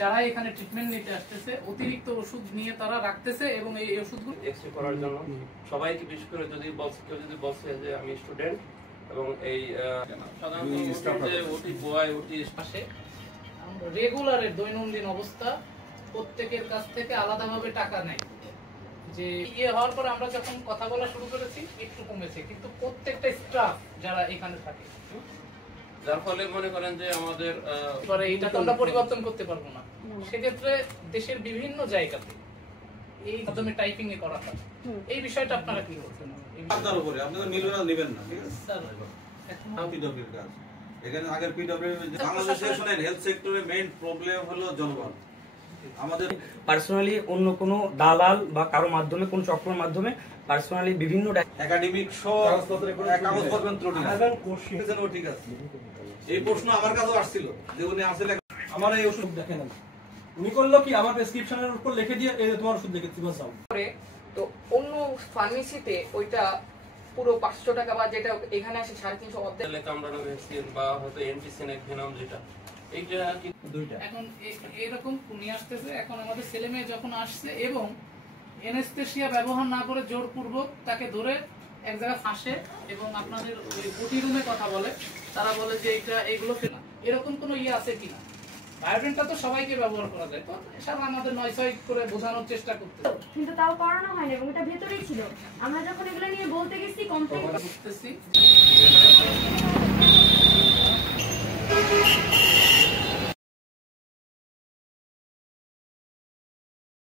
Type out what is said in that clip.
যারা এখানে ট্রিটমেন্ট নিতে আসতেছে অতিরিক্ত ওষুধ নিয়ে তারা রাখতেছে এবং এই ওষুধগুলো এক্সরে করার জন্য সবাইকে বিশেষ করে যদি কেউ যদি বলছে যে আমি স্টুডেন্ট এবং এই সাধারণত ওটি বয় ওটি পাশে রেগুলারের দৈনন্দিন অবস্থা প্রত্যেকের কাছ থেকে আলাদাভাবে টাকা নেয়। যে হওয়ার পর আমরা যখন কথা বলা শুরু করেছি একটু কমেছে, কিন্তু প্রত্যেকটা স্টাফ যারা এখানে থাকে, যার ফলে মনে করেন যে আমাদের এটা তো আমরা পরিবর্তন করতে পারবো না। সেক্ষেত্রে দেশের বিভিন্ন জায়গাতে এই মাধ্যমে টাইপিং এ করা হয়। এই বিষয়টা আপনারা কি বলছেন? আপনার উপরে আপনারা মিলনা নেবেন না, ঠিক আছে স্যার? এখন পিডব্লিউর কাজ এখানে আগের পিডব্লিউ বাংলাদেশে শুনেন হেলথ সেক্টরে মেইন প্রবলেম হলো জনবল। আমাদের পার্সোনালি অন্য কোনো দালাল বা কারো মাধ্যমে কোন চক্রের মাধ্যমে পার্সোনালি বিভিন্ন একাডেমিক কাগজপত্র ত্রুটি ঠিক আছে। এই প্রশ্ন আমার কাছেও আসছিল যে উনি আসলে আমার এই ওষুধ দেখে নেন, উনি করলো কি আমার প্রেসক্রিপশনের উপর লিখে দিয়ে এই তোমার ওষুধ দেখে তুমি যাও। তো অন্য ফার্মেসিতে ওইটা পুরো 500 টাকা বা যেটা এখানে আসে 350 অর্ধেক কামরানো ভ্যাকসিন বা হয়তো এন্টিসিনেক ভেনম যেটা এইটা কি দুইটা এখন এরকম নিয়ে আসতেছে। এখন আমাদের ছেলে মেয়ে যখন আসছে এবং অ্যানেস্থেসিয়া ব্যবহার না করে জোরপূর্বক তাকে ধরে এক জায়গায় ফাঁসে এবং আপনাদের ওই ওটি রুমে কথা বলে, তারা বলে যে এইগুলো ফেলা, এরকম কোনো আছে কিনা? ভায়োলেন্টটা তো সবাইকে ব্যবহার করা যায়, তো এসব আমাদের 9-6 করে বোঝানোর চেষ্টা করতে, কিন্তু তাও করানো হয়নি এবং এটা ভেতরেই ছিল। আমরা যখন এগুলো নিয়ে বলতে গেছি কমপ্লেইন করতেছি।